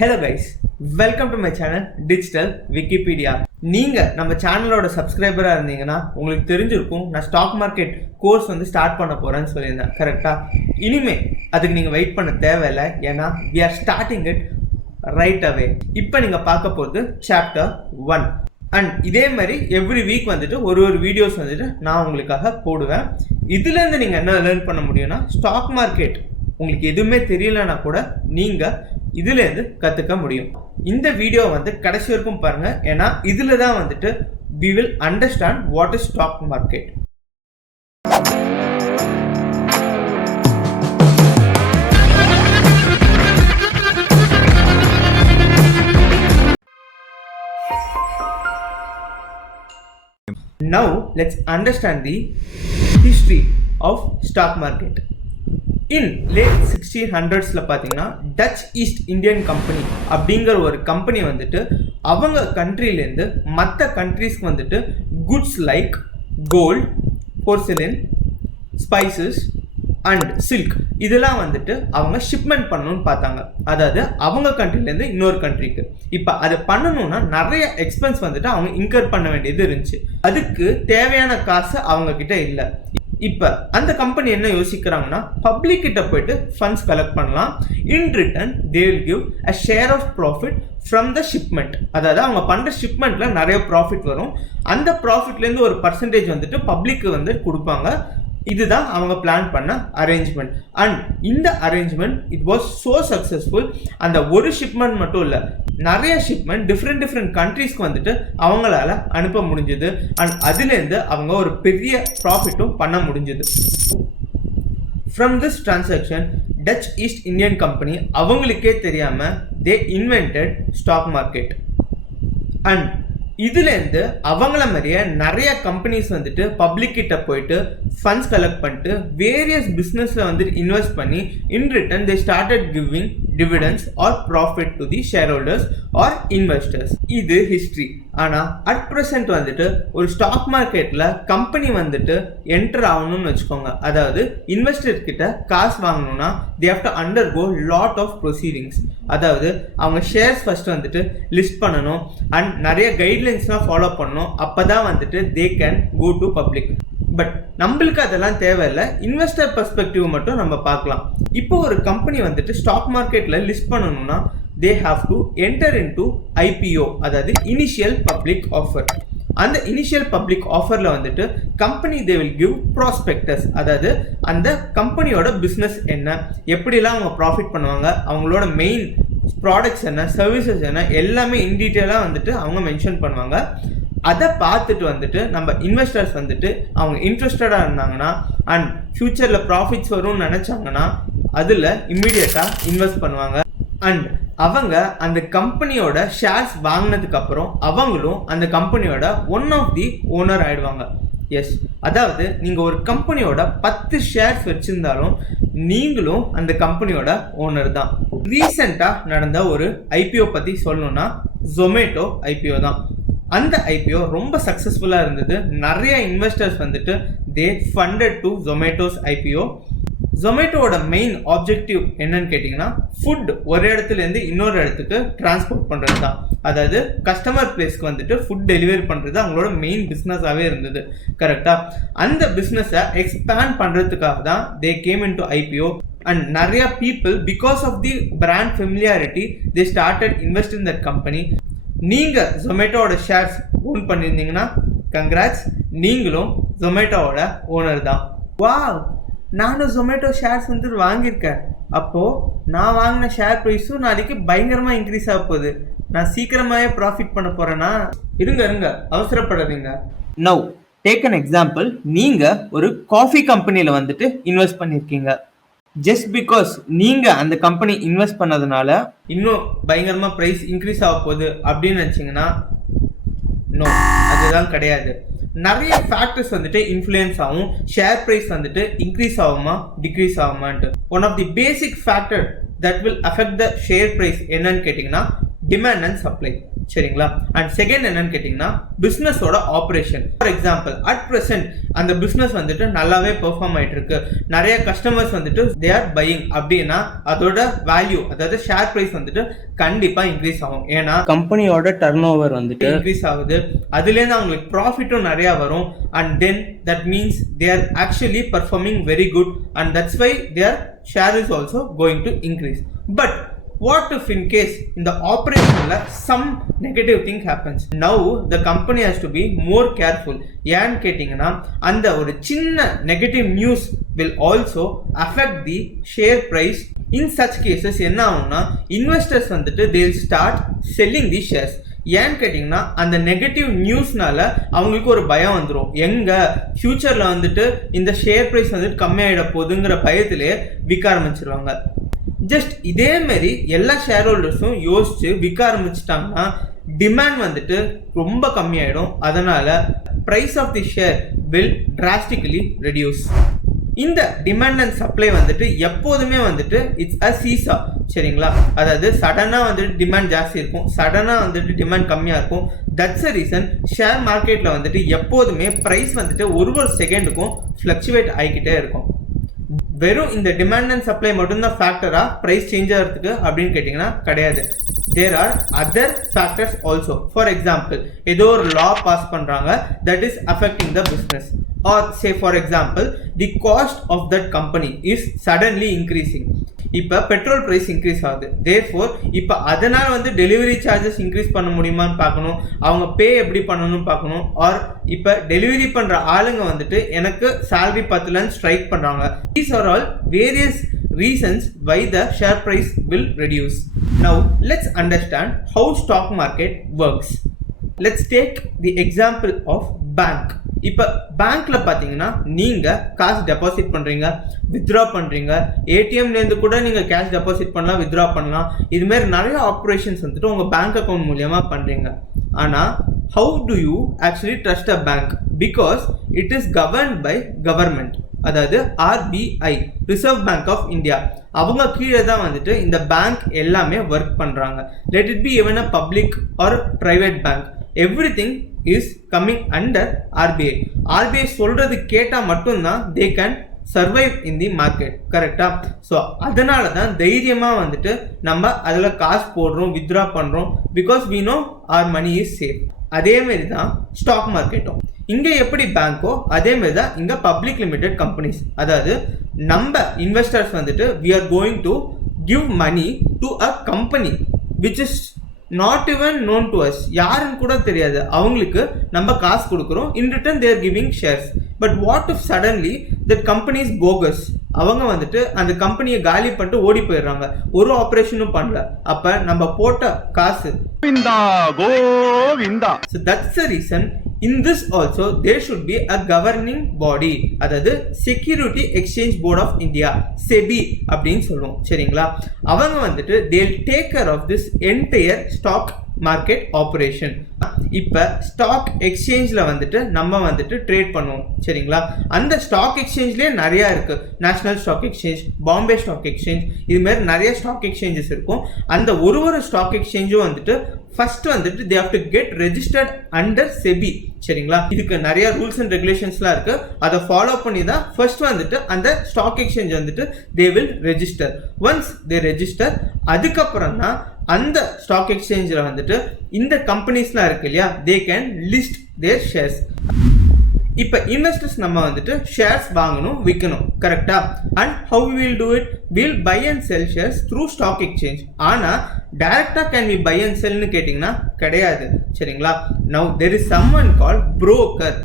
Hello guys, welcome to my channel Digital Wikipedia. நீங்க நம்ம சேனலோட சப்ஸ்கிரைபரா இருந்தீங்கன்னா உங்களுக்கு தெரிஞ்சிருக்கும் நான் ஸ்டாக் மார்க்கெட் கோர்ஸ் வந்து ஸ்டார்ட் பண்ண போறேன்னு சொல்லியிருந்தேன். கரெக்டா? இனிமே அதுக்கு நீங்க வெயிட் பண்ண தேவையில்லை, ஏன்னா we are starting it right away. இப்போ நீங்க பார்க்க போறது சாப்டர் 1 அண்ட் இதே மாதிரி எவ்ரி வீக் வந்துட்டு ஒரு வீடியோஸ் வந்துட்டு நான் உங்களுக்காக போடுவேன். இதுல இருந்து நீங்க என்ன லேர்ன் பண்ண முடியும்னா, ஸ்டாக் மார்க்கெட் உங்களுக்கு எதுவுமே தெரியலனா கூட நீங்க இதுல இருந்து கத்துக்க முடியும். இந்த வீடியோ வந்து கடைசி வரைக்கும் பாருங்க, ஏன்னா இதுல தான் வந்துட்டு we will understand what is stock market. Now let's understand the history of stock market. In late 1600sல பார்த்தீங்கன்னா டச் ஈஸ்ட் இந்தியன் கம்பெனி அப்படிங்கிற ஒரு கம்பெனி வந்துட்டு அவங்க கண்ட்ரிலேருந்து மற்ற கண்ட்ரீஸ்க்கு வந்துட்டு goods like gold, porcelain, spices and silk இதெல்லாம் வந்துட்டு அவங்க ஷிப்மெண்ட் பண்ணணும்னு பார்த்தாங்க. அதாவது அவங்க கண்ட்ரிலேருந்து இன்னொரு கண்ட்ரிக்கு. இப்போ அதை பண்ணணும்னா நிறைய எக்ஸ்பென்ஸ் வந்துட்டு அவங்க இன்கர் பண்ண வேண்டியது இருந்துச்சு. அதுக்கு தேவையான காசு அவங்க கிட்ட இல்லை. இப்போ அந்த கம்பெனி என்ன யோசிக்கிறாங்கன்னா, பப்ளிக் கிட்ட போயிட்டு ஃபண்ட்ஸ் கலெக்ட் பண்ணலாம். In return they will give a share of profit from the shipment. அதாவது அவங்க பண்ணுற ஷிப்மெண்ட்ல நிறைய ப்ராஃபிட் வரும். அந்த ப்ராஃபிட்லேருந்து ஒரு பர்சன்டேஜ் வந்துட்டு பப்ளிக்கு வந்து கொடுப்பாங்க. இதுதான் அவங்க பிளான் பண்ண அரேஞ்ச்மெண்ட். அண்ட் இந்த arrangement it was so successful. அந்த ஒரு ஷிப்மெண்ட் மட்டும் இல்லை, நிறைய ஷிப்மெண்ட் டிஃப்ரெண்ட் கண்ட்ரீஸ்க்கு வந்துட்டு அவங்களால அனுப்ப முடிஞ்சது. அண்ட் அதுலேருந்து அவங்க ஒரு பெரிய ப்ராஃபிட்டும் பண்ண முடிஞ்சது. From this transaction Dutch East Indian company அவங்களுக்கே தெரியாமல் they invented stock market. And இதுலேருந்து அவங்கள மாதிரியே நிறைய கம்பெனிஸ் வந்துட்டு பப்ளிக் கிட்ட போயிட்டு ஃபண்ட்ஸ் கலெக்ட் பண்ணிட்டு வேரியஸ் பிஸ்னஸில் வந்துட்டு இன்வெஸ்ட் பண்ணி in return they started giving dividends or profit to the share holders or investors. இது ஹிஸ்ட்ரி. ஆனால் அட் ப்ரெசென்ட் வந்துட்டு ஒரு ஸ்டாக் மார்க்கெட்டில் கம்பெனி வந்துட்டு என்டர் ஆகணும்னு வச்சுக்கோங்க. அதாவது இன்வெஸ்டர் கிட்ட காசு வாங்கணும்னா they have to undergo lot of proceedings. அதாவது அவங்க ஷேர்ஸ் ஃபர்ஸ்ட் வந்துட்டு லிஸ்ட் பண்ணணும் அண்ட் நிறைய கைட்லைன்ஸ்லாம் ஃபாலோ பண்ணணும். அப்போ தான் வந்துட்டு they can go to public. But நம்மளுக்கு அதெல்லாம் தேவையில்லை, இன்வெஸ்டர் பெர்ஸ்பெக்டிவ் மட்டும் நம்ம பார்க்கலாம். இப்போ ஒரு கம்பெனி வந்துட்டு ஸ்டாக் மார்க்கெட்டில் லிஸ்ட் பண்ணணும்னா they have to enter into IPO, அதாவது இனிஷியல் பப்ளிக் ஆஃபர். அந்த இனிஷியல் பப்ளிக் ஆஃபரில் வந்துட்டு company they will give prospectus, அதாவது அந்த கம்பெனியோட பிஸ்னஸ் என்ன, எப்படிலாம் அவங்க ப்ராஃபிட் பண்ணுவாங்க, அவங்களோட மெயின் ப்ராடக்ட்ஸ் என்ன, சர்வீசஸ் என்ன, எல்லாமே இன் டீட்டெயிலாக வந்துட்டு அவங்க மென்ஷன் பண்ணுவாங்க. அதை பார்த்துட்டு வந்துட்டு நம்ம இன்வெஸ்டர்ஸ் வந்துட்டு அவங்க இன்ட்ரெஸ்டடாக இருந்தாங்கன்னா அண்ட் ஃப்யூச்சரில் ப்ராஃபிட்ஸ் வரும்னு நினச்சாங்கன்னா அதில் இம்மிடியட்டாக இன்வெஸ்ட் பண்ணுவாங்க. அண்ட் அவங்க அந்த கம்பெனியோட ஷேர்ஸ் வாங்கினதுக்கு அப்புறம் அவங்களும் அந்த கம்பெனியோட ஒன் ஆஃப் தி ஓனர் ஆயிடுவாங்க. எஸ், அதாவது நீங்கள் ஒரு கம்பெனியோட 10 ஷேர்ஸ் வச்சுருந்தாலும் நீங்களும் அந்த கம்பெனியோட ஓனர் தான். ரீசெண்டாக நடந்த ஒரு ஐபிஓ பற்றி சொல்லணும்னா ஜொமேட்டோ ஐபிஓ தான். அந்த ஐபிஓ ரொம்ப சக்ஸஸ்ஃபுல்லாக இருந்தது. நிறைய இன்வெஸ்டர்ஸ் வந்துட்டு they funded to Zomato's IPO. ஜொமேட்டோட மெயின் ஆப்ஜெக்டிவ் என்னன்னு கேட்டிங்கன்னா, ஃபுட் ஒரு இடத்துலேருந்து இன்னொரு இடத்துக்கு டிரான்ஸ்போர்ட் பண்ணுறது தான். அதாவது கஸ்டமர் பிளேஸ்க்கு வந்துட்டு ஃபுட் டெலிவரி பண்ணுறது அவங்களோட மெயின் பிஸ்னஸாகவே இருந்தது. கரெக்டாக அந்த பிஸ்னஸை எக்ஸ்பேண்ட் பண்ணுறதுக்காக தான் they came in to IPO. And நிறைய people because of the brand familiarity they started invest in that company. நீங்கள் ஜொமேட்டோவோட ஷேர்ஸ் ஓன் பண்ணியிருந்தீங்கன்னா கங்க்ராட்ஸ், நீங்களும் ஜொமேட்டோவோட ஓனர் தான். வாவ், நானும் ஜொமேட்டோ ஷேர்ஸ் வந்துட்டு வாங்கியிருக்கேன். அப்போது நான் வாங்கின ஷேர் ப்ரைஸும் நாளைக்கு பயங்கரமாக இன்க்ரீஸ் ஆக போகுது. நான் சீக்கிரமாகவே ப்ராஃபிட் பண்ண போகிறேன்னா இருங்க அவசரப்படாதீங்க. Now take an example. நீங்கள் ஒரு காஃபி கம்பெனியில் வந்துட்டு இன்வெஸ்ட் பண்ணியிருக்கீங்க. ஜஸ்ட் பிகாஸ் நீங்கள் அந்த கம்பெனி இன்வெஸ்ட் பண்ணதுனால இன்னும் பயங்கரமாக ப்ரைஸ் இன்க்ரீஸ் ஆக போகுது அப்படின்னு நினச்சிங்கன்னா நோ, அதுதான் கிடையாது. நிறைய ஃபேக்டர்ஸ் வந்துட்டு இன்ஃப்ளூயன்ஸ் ஆகும். ஷேர் ப்ரைஸ் வந்துட்டு இன்க்ரீஸ் ஆகுமா டிக்ரீஸ் ஆகுமான்ட்டு. One of the basic factor that will affect the share price என்னன்னு கேட்டிங்கன்னா டிமாண்ட் அண்ட் சப்ளை. சரிங்களா. அண்ட் செகண்ட் என்னன்னு கேட்டிங்கன்னா பிஸ்னஸோட operation. For example at present அந்த பிஸ்னஸ் வந்துட்டு நல்லாவே பெர்ஃபார்ம் ஆகிட்டு இருக்கு, நிறைய கஸ்டமர்ஸ் வந்துட்டு தே ஆர் பையிங் அப்படின்னா அதோட வேல்யூ, அதாவது ஷேர் ப்ரைஸ் வந்துட்டு கண்டிப்பாக இன்க்ரீஸ் ஆகும். ஏன்னா கம்பெனியோட டர்ன் ஓவர் வந்துட்டு இன்க்ரீஸ் ஆகுது, அதுலேருந்து அவங்களுக்கு ப்ராஃபிட்டும் நிறையா வரும். And then that means they are actually performing very good and that's why their share is also going to increase. But what if in case in the operation some negative thing happens? Now the company has to be more careful. ஏன் கேட்டிங்கன்னா அந்த ஒரு சின்ன negative news will also affect the share price. In such cases என்ன ஆகும்னா investors வந்துட்டு they will start selling the shares. ஏன்னு கேட்டிங்கன்னா அந்த நெகட்டிவ் நியூஸ்னால அவங்களுக்கு ஒரு பயம் வந்துடும், எங்க ஃபியூச்சரில் வந்துட்டு இந்த ஷேர் ப்ரைஸ் வந்துட்டு கம்மியாயிட போகுதுங்கிற பயத்திலே விற்க ஆரம்பிச்சிருவாங்க. ஜஸ்ட் இதே மாதிரி எல்லா ஷேர் ஹோல்டர்ஸும் யோசிச்சு விற்க ஆரம்பிச்சிட்டாங்கன்னா டிமாண்ட் வந்துட்டு ரொம்ப கம்மியாயிடும், அதனால price of the share will drastically reduce. இந்த டிமாண்ட் அண்ட் சப்ளை வந்துட்டு எப்போதுமே வந்துட்டு இட்ஸ் அ சீசா, சரிங்களா. அதாவது சடனாக வந்துட்டு டிமாண்ட் ஜாஸ்தி இருக்கும், சடனாக வந்துட்டு டிமாண்ட் கம்மியாக இருக்கும். தட்ஸ் அ ரீசன் ஷேர் மார்க்கெட்டில் வந்துட்டு எப்போதுமே ப்ரைஸ் வந்துட்டு ஒரு செகண்டுக்கும் ஃப்ளக்சுவேட் ஆகிக்கிட்டே இருக்கும். வெறும் இந்த டிமாண்ட் அண்ட் சப்ளை மட்டும்தான் ஃபேக்டரா ப்ரைஸ் சேஞ்ச் ஆகிறதுக்கு அப்படின்னு கேட்டிங்கன்னா கிடையாது. There are other factors also. For example ஏதோ ஒரு லா பாஸ் பண்ணுறாங்க that is affecting the business, or say for example the cost of that company is suddenly increasing. இப்போ petrol price increase ஆகுது, therefore இப்போ அதனால் வந்து டெலிவரி சார்ஜஸ் இன்க்ரீஸ் பண்ண முடியுமான்னு பார்க்கணும், அவங்க பே எப்படி பண்ணணும்னு பார்க்கணும். ஆர் இப்போ டெலிவரி பண்ணுற ஆளுங்க வந்துட்டு எனக்கு சேலரி பத்தலன்னு ஸ்ட்ரைக் பண்ணுறாங்க. These are all various reasons why the share price will reduce. Now let's understand how stock market works. Let's take the example of bank. இப்போ பேங்க்ல பார்த்தீங்கன்னா நீங்கள் காசு டெபாசிட் பண்ணுறீங்க, வித்ட்ரா பண்ணுறீங்க, ஏடிஎம்லேருந்து கூட நீங்கள் கேஷ் டெபாசிட் பண்ணலாம், வித்ட்ரா பண்ணலாம். இதுமாரி நிறைய ஆப்ரேஷன்ஸ் வந்துட்டு உங்கள் பேங்க் அக்கௌண்ட் மூலியமாக பண்ணுறீங்க. ஆனால் how do you actually trust a bank? Because it is governed by government, அதாவது RBI, Reserve Bank of India. அவங்க கீழே தான் வந்துட்டு இந்த பேங்க் எல்லாமே ஒர்க் பண்ணுறாங்க. Let it be even a public or private bank, everything is coming under RBI. RBI சொல்றது கேட்டால் மட்டும்தான் they can survive in the market, கரெக்டா? ஸோ அதனால தான் தைரியமாக வந்துட்டு நம்ம அதில் காசு போடுறோம், வித்ட்ரா பண்ணுறோம், because we know our money is safe. அதேமாரி தான் ஸ்டாக் மார்க்கெட்டும். இங்கே எப்படி பேங்கோ அதேமாரி தான் இங்கே பப்ளிக் லிமிடெட் கம்பெனிஸ். அதாவது நம்ம இன்வெஸ்டர்ஸ் வந்துட்டு we are going to give money to a company which is not even known to us, யாருன்னு கூட தெரியாது, அவங்களுக்கு நம்ம காசு கொடுக்குறோம். In return their giving shares. But what if suddenly that company is bogus, அவங்க வந்துட்டு அந்த கம்பெனியை காலி பண்ணிட்டு ஓடி போயிடுறாங்க, ஒரு ஆப்ரேஷனும் பண்ணல. அப்போ நம்ம போட்ட காசு Govinda. So that's the reason in this also there should be a governing body, அதாவது Security Exchange Board of India, SEBI அப்படின்னு சொல்லுவோம், சரிங்களா. அவங்க வந்துட்டு they'll take care of this entire stock market operation. இப்போ ஸ்டாக் எக்ஸ்சேஞ்சில் வந்துட்டு நம்ம வந்துட்டு ட்ரேட் பண்ணுவோம், சரிங்களா. அந்த ஸ்டாக் எக்ஸ்சேஞ்ச்லேயே நிறையா இருக்குது, National Stock Exchange, Bombay Stock Exchange, இதுமாரி நிறைய ஸ்டாக் எக்ஸ்சேஞ்சஸ் இருக்கும். அந்த ஒரு ஸ்டாக் எக்ஸ்சேஞ்சும் வந்துட்டு ஃபர்ஸ்ட் வந்துட்டு தே have to get registered under SEBI, சரிங்களா. இதுக்கு நிறைய ரூல்ஸ் அண்ட் ரெகுலேஷன்ஸ்லாம் இருக்குது, அதை ஃபாலோ பண்ணி தான் ஃபர்ஸ்ட் வந்துட்டு அந்த ஸ்டாக் எக்ஸ்சேஞ்ச் வந்துட்டு they will register. Once they register, அதுக்கப்புறம் தான் அந்த ஸ்டாக் எக்ஸ்சேஞ்சில் வந்துட்டு இந்த கம்பெனிஸ்லாம் இருக்கு இல்லையா, they can list their shares. இப்போ இன்வெஸ்டர்ஸ் நம்ம வந்துட்டு ஷேர்ஸ் வாங்கணும், விற்கணும், கரெக்டா. And how will do it? Will buy and sell shares through stock exchange. ஆனால் டைரக்டாக கேன் வி பை அண்ட் செல்னு கேட்டிங்கன்னா கிடையாது, சரிங்களா. Now there is someone call broker.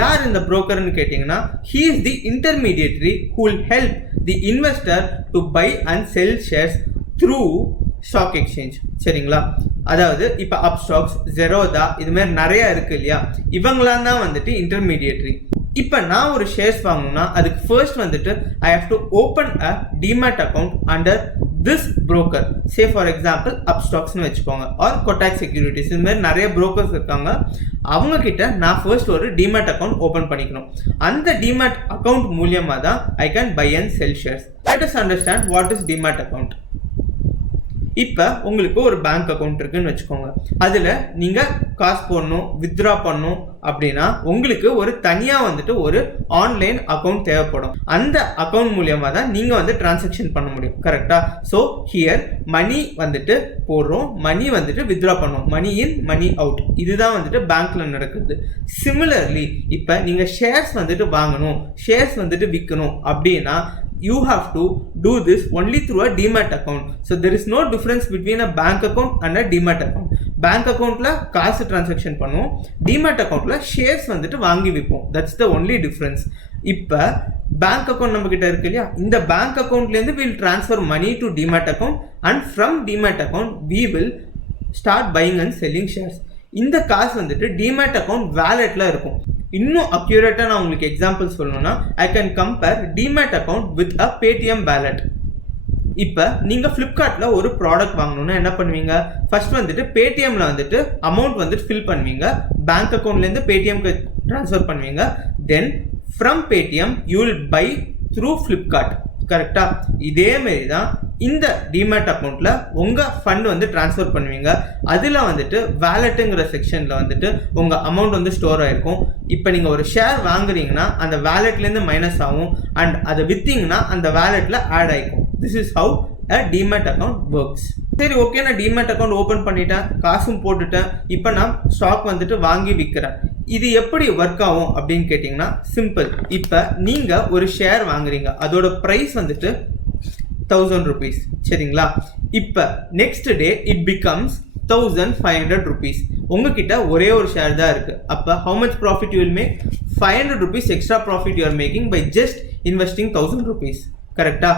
யார் இந்த புரோக்கர்னு கேட்டிங்கன்னா he is the intermediary who will help the investor to buy and sell shares through stock exchange, சரிங்களா. அதாவது இப்போ அப் ஸ்டாக்ஸ், ஜெரோதா, இதுமாரி நிறையா இருக்குது இல்லையா, இவங்களாம் தான் வந்துட்டு இன்டர்மீடியேட்டரி. இப்போ நான் ஒரு ஷேர்ஸ் வாங்கணும்னா அதுக்கு ஃபர்ஸ்ட் வந்துட்டு I have to open a demat account under this broker. Say for example up ஸ்டாக்ஸ்னு வச்சுக்கோங்க, ஆர் கொட்டாக் செக்யூரிட்டிஸ், இதுமாரி நிறைய புரோக்கர்ஸ் இருக்காங்க. அவங்க கிட்ட நான் ஃபர்ஸ்ட் ஒரு டிமேட் அக்கௌண்ட் ஓப்பன் பண்ணிக்கணும். அந்த டிமேட் அக்கௌண்ட் மூலியமாக தான் I can buy and sell shares. Let us understand what is demat account. இப்போ உங்களுக்கு ஒரு பேங்க் அக்கௌண்ட் இருக்குன்னு வச்சுக்கோங்க. அதில் நீங்கள் காசு போடணும், வித்ட்ரா பண்ணணும் அப்படின்னா உங்களுக்கு ஒரு தனியாக வந்துட்டு ஒரு ஆன்லைன் அக்கௌண்ட் தேவைப்படும். அந்த அக்கௌண்ட் மூலியமாக தான் நீங்கள் வந்து டிரான்சாக்ஷன் பண்ண முடியும். கரெக்டாக? ஸோ ஹியர் மணி வந்துட்டு போடுறோம், மணி வந்துட்டு வித்ட்ரா பண்ணுவோம், மணி இன் மணி அவுட். இதுதான் வந்துட்டு பேங்க்ல நடக்குது. சிமிலர்லி இப்போ நீங்கள் ஷேர்ஸ் வந்துட்டு வாங்கணும், ஷேர்ஸ் வந்துட்டு விற்கணும் அப்படின்னா you have to do this only through a DEMAT account. So there is no difference between a bank account and a DEMAT account. Bank accountல காசு டிரான்சாக்ஷன் பண்ணுவோம், DEMAT accountல ஷேர்ஸ் வந்துட்டு வாங்கி விற்போம். That's the only difference. இப்போ bank account நம்ம கிட்ட இருக்கு இல்லையா, இந்த பேங்க் அக்கௌண்ட்லேருந்து we'll transfer money to DEMAT account and from DEMAT account we will start buying and selling shares. இந்த காசு வந்துட்டு DEMAT account வேலெட்ல இருக்கும். இன்னும் அக்யூரேட்டாக நான் உங்களுக்கு எக்ஸாம்பிள் சொல்லணும்னா I can compare demat account with a Paytm wallet. இப்போ நீங்கள் ஃப்ளிப்கார்ட்டில் ஒரு ப்ராடக்ட் வாங்கணும்னா என்ன பண்ணுவீங்க? ஃபர்ஸ்ட் வந்துட்டு பேடிஎம்ல வந்துட்டு அமௌண்ட் வந்துட்டு ஃபில் பண்ணுவீங்க, பேங்க் அக்கௌண்ட்லேருந்து பேடிஎம்க்கு ட்ரான்ஸ்ஃபர் பண்ணுவீங்க. Then from Paytm you will buy through Flipkart. கரெக்டா? இதே மாரி தான் இந்த டிமேட் அக்கௌண்ட்ல உங்க ஃபண்ட் வந்து ட்ரான்ஸ்ஃபர் பண்ணுவீங்க. அதுல வந்துட்டு வேலெட்டுங்கிற செக்ஷன்ல வந்துட்டு உங்க அமௌண்ட் வந்து ஸ்டோர் ஆயிருக்கும். இப்போ நீங்க ஒரு ஷேர் வாங்குறீங்கன்னா அந்த வேலெட்ல இருந்து மைனஸ் ஆகும், அண்ட் அதை வித்தீங்கன்னா அந்த வேலெட்ல ஆட் ஆயிக்கும். This is how a DEMAT account works. சரி, ஓகே, நான் DEMAT account ஓபன் பண்ணிட்டேன், காசும் போட்டுட்டேன், இப்போ நான் ஸ்டாக் வந்துட்டு வாங்கி விற்கிறேன். இது எப்படி ஒர்க் ஆகும் அப்படின்னு கேட்டிங்கன்னா சிம்பிள். இப்போ நீங்கள் ஒரு ஷேர் வாங்குறீங்க, அதோட ப்ரைஸ் வந்துட்டு 1000 rupees. சரிங்களா? இப்போ next day it becomes 1500 rupees. உங்ககிட்ட ஒரே ஒரு ஷேர் தான் இருக்கு. அப்போ how much profit you will make? 500 rupees extra profit you are making by just investing 1000 rupees. கரெக்டா?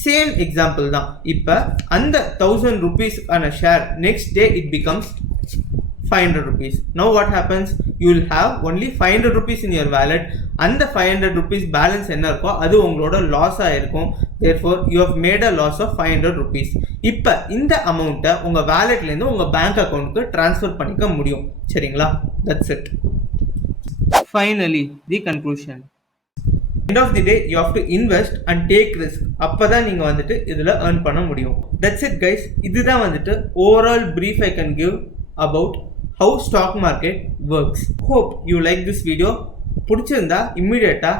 சேம் எக்ஸாம்பிள் தான். இப்போ அந்த 1000 rupees ஆன share next day it becomes 500 rupees. Now what happens? You will have only 500 rupees in your wallet. அந்த 500 rupees balance என்ன இருக்கோ அது உங்களோட லாஸ் ஆயிருக்கும். Therefore you have made a loss of 500 rupees. இப்போ இந்த அமௌண்ட்டை உங்க வாலெட்ல இருந்து உங்க பேங்க் அக்கவுண்ட்க்கு ட்ரான்ஸ்ஃபர் பண்ணிக்க முடியும். சரிங்களா? That's it. Finally, the conclusion. End of the day you have to invest and take risk. அப்பதான் நீங்க வந்துட்டு இதுல earn பண்ண முடியும். That's it guys. இதுதான் வந்துட்டு overall brief I can give about how stock market works. Hope you like this video. பிடிச்சிருந்தா இம்மிடியேட்டா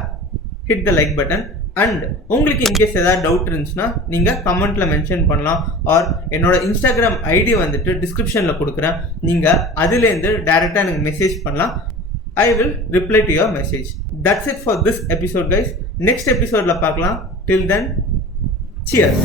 hit the like button. And உங்களுக்கு இன்கேஸ் ஏதாவது டவுட் இருந்துச்சுன்னா நீங்கள் கமெண்ட்டில் மென்ஷன் பண்ணலாம். ஆர் என்னோட இன்ஸ்டாகிராம் ஐடி வந்துட்டு டிஸ்கிரிப்ஷனில் கொடுக்குறேன், நீங்கள் அதுலேருந்து டைரெக்டாக எனக்கு மெசேஜ் பண்ணலாம். I will reply to your message. That's it for this episode guys. Next episode la paakalam. Till then, cheers.